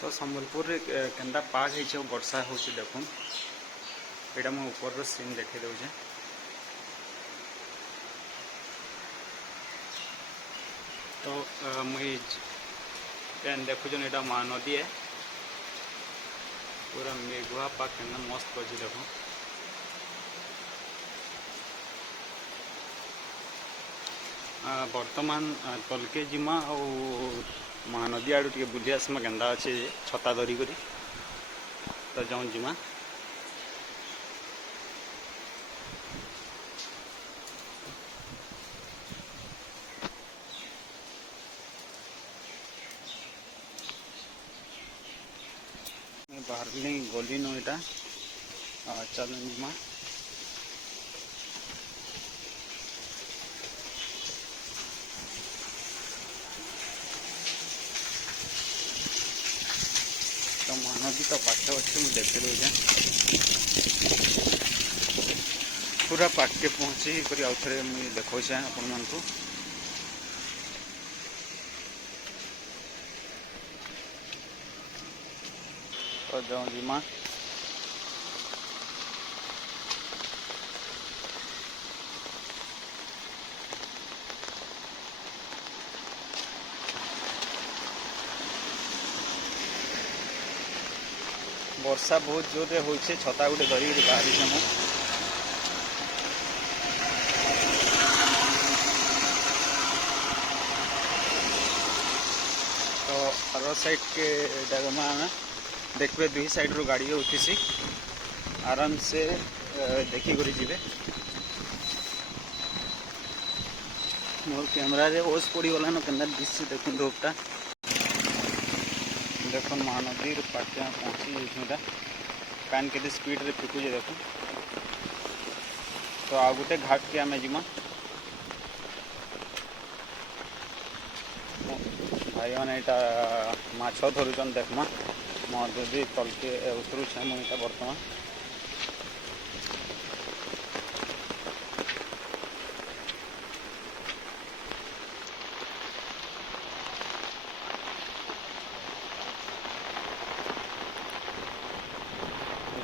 तो संबलपुर केन्दा पाग हो वर्षा हो देखुन यहाँ मैं ऊपर सीन देखे दूचे। तो मुई देखुन यहाँ महानदी है पूरा मेघुआ पाग के मस्त अच्छी देखो। बर्तमान तलके जिमा और महानदी आड़ टे बुली आसमा केन्दा अच्छे छता धरिक तो जाऊँ जिमा। बाहर गली नो यहाँ चल जिमा। तो महानदी तो पाखे अच्छे मुझे देखे दूचे पूरा पाखे पहुँची कर आउ थे मुझे देखा आपण मान को। तो जाऊँ जिमा। वर्षा बहुत जोर रे होइछे छता गुटे धरिक बाहरी मु। तो आर साइड के डगमा देखबे दुई साइड रो गाड़ी होती आराम से देखी करी जीवे। मोर कैमरा रे ओस पड़ी गला न केन्दा दिस देखुन रोपटा देखो महानदी पाटे पहुँची जाइए पान के स्पीड रे फिकुचे देखो। तो आ गोटे घाट के आम जीमा भाई मैंने यहाँ माछ धरुचन देखमा महानदी तलके उतरुचे मुझे बर्तमान।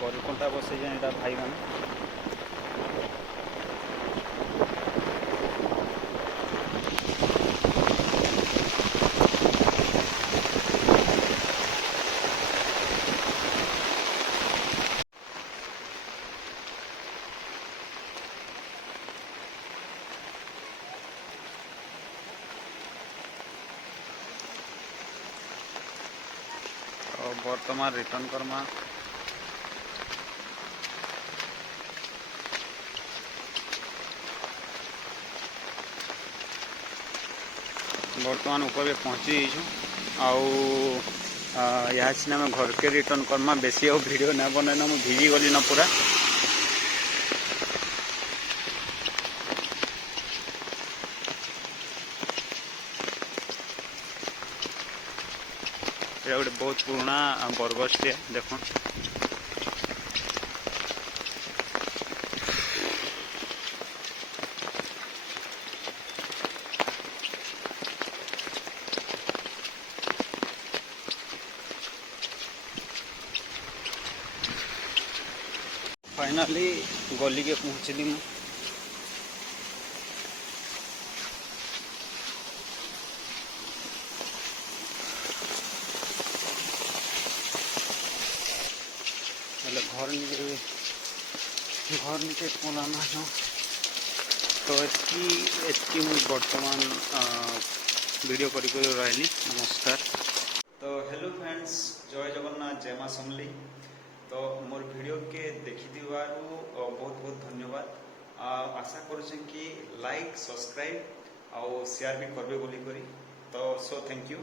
गरीकंटा बसे यहाँ भाई मैंने बर्तमान रिटर्न करमा। बर्तमान ऊपर पहुँची यहाँ सिने घर के रिटर्न करमा बेसी और वीडियो ना बनना मुझे भिजी गली न पूरा। ये गोटे बहुत पुराना बरगछ टे देख। फाइनली गली के पहुँचली मुझे। घर नीचे पलाना है तो एतकी मुझे बर्तमान वीडियो करी रही। नमस्कार। तो हेलो फ्रेंड्स जय जगन्नाथ जय माँ समली। तो मोर वीडियो के देखी बहुत बहुत धन्यवाद। आशा करुचे कि लाइक सब्सक्राइब और शेयर भी करबे बोली करी। तो सो थैंक यू।